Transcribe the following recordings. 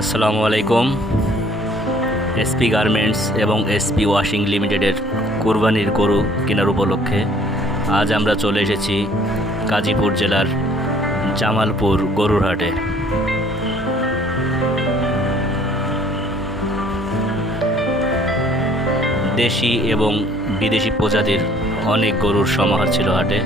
আসসালামু আলাইকুম। SP garments এবং এসপি ওয়াশিং লিমিটেডের কুরবানির গরু কেনার উপলক্ষে আজ আমরা চলে এসেছি গাজীপুর জেলার জামালপুর গরুর হাটে। দেশি এবং বিদেশি প্রজাতির অনেক গরুর সমাহার ছিল হাটে।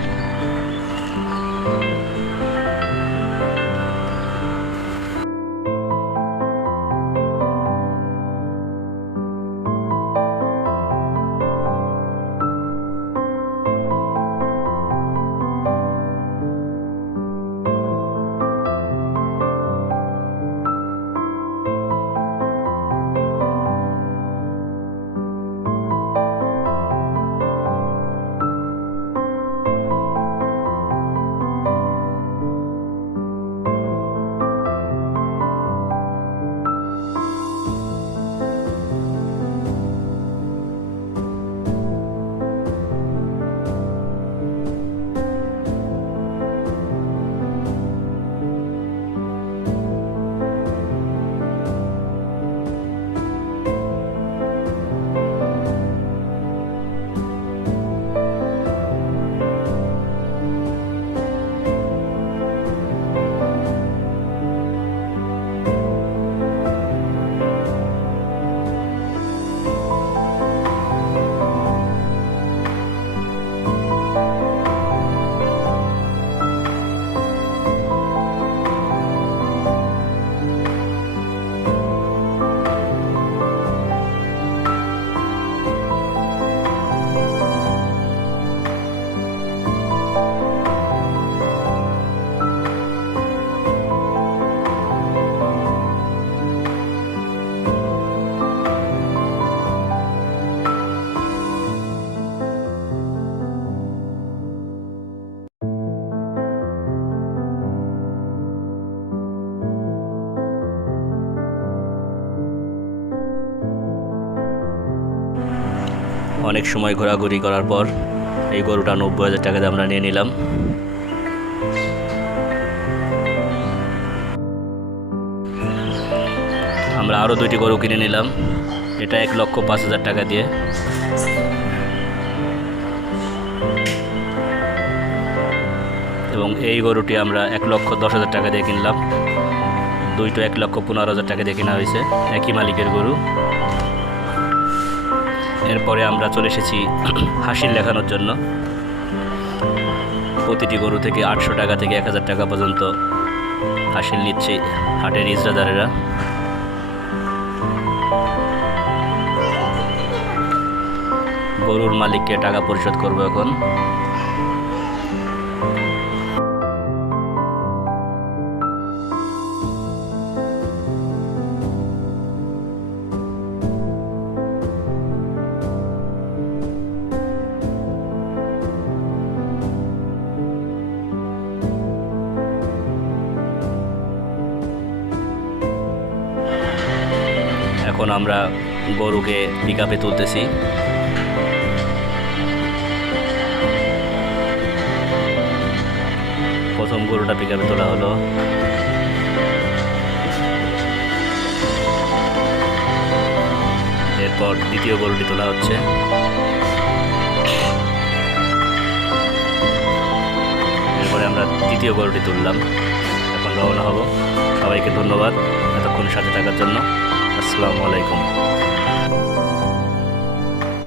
অনেক সময় ঘোরাঘুরি করার পর এই গরুটা 90,000 টাকা দিয়ে আমরা নিয়ে নিলাম। আমরা আরও দুইটি গরু কিনে নিলাম, এটা 1,05,000 টাকা দিয়ে। এবং এই গরুটি আমরা 1,10,000 টাকা দিয়ে কিনলাম। দুইটো 1,15,000 টাকা দিয়ে কেনা হয়েছে, একই মালিকের গরু। এরপরে আমরা চলে এসেছি হাসিল দেখানোর জন্য। প্রতিটি গরু থেকে 800 টাকা থেকে 1,000 টাকা পর্যন্ত হাসিল নিচ্ছে হাটের ইজরাদারেরা। গরুর মালিককে টাকা পরিশোধ করব এখন। এখন আমরা গরুকে পিকআপে তুলতেছি। প্রথম গরুটা পিকআপে তোলা হলো। এরপর দ্বিতীয় গরুটি তোলা হচ্ছে। এরপরে আমরা তৃতীয় গরুটি তুললাম। এখন রওনা হব। সবাইকে ধন্যবাদ এতক্ষণ সাথে থাকার জন্য। আসসালামু আলাইকুম।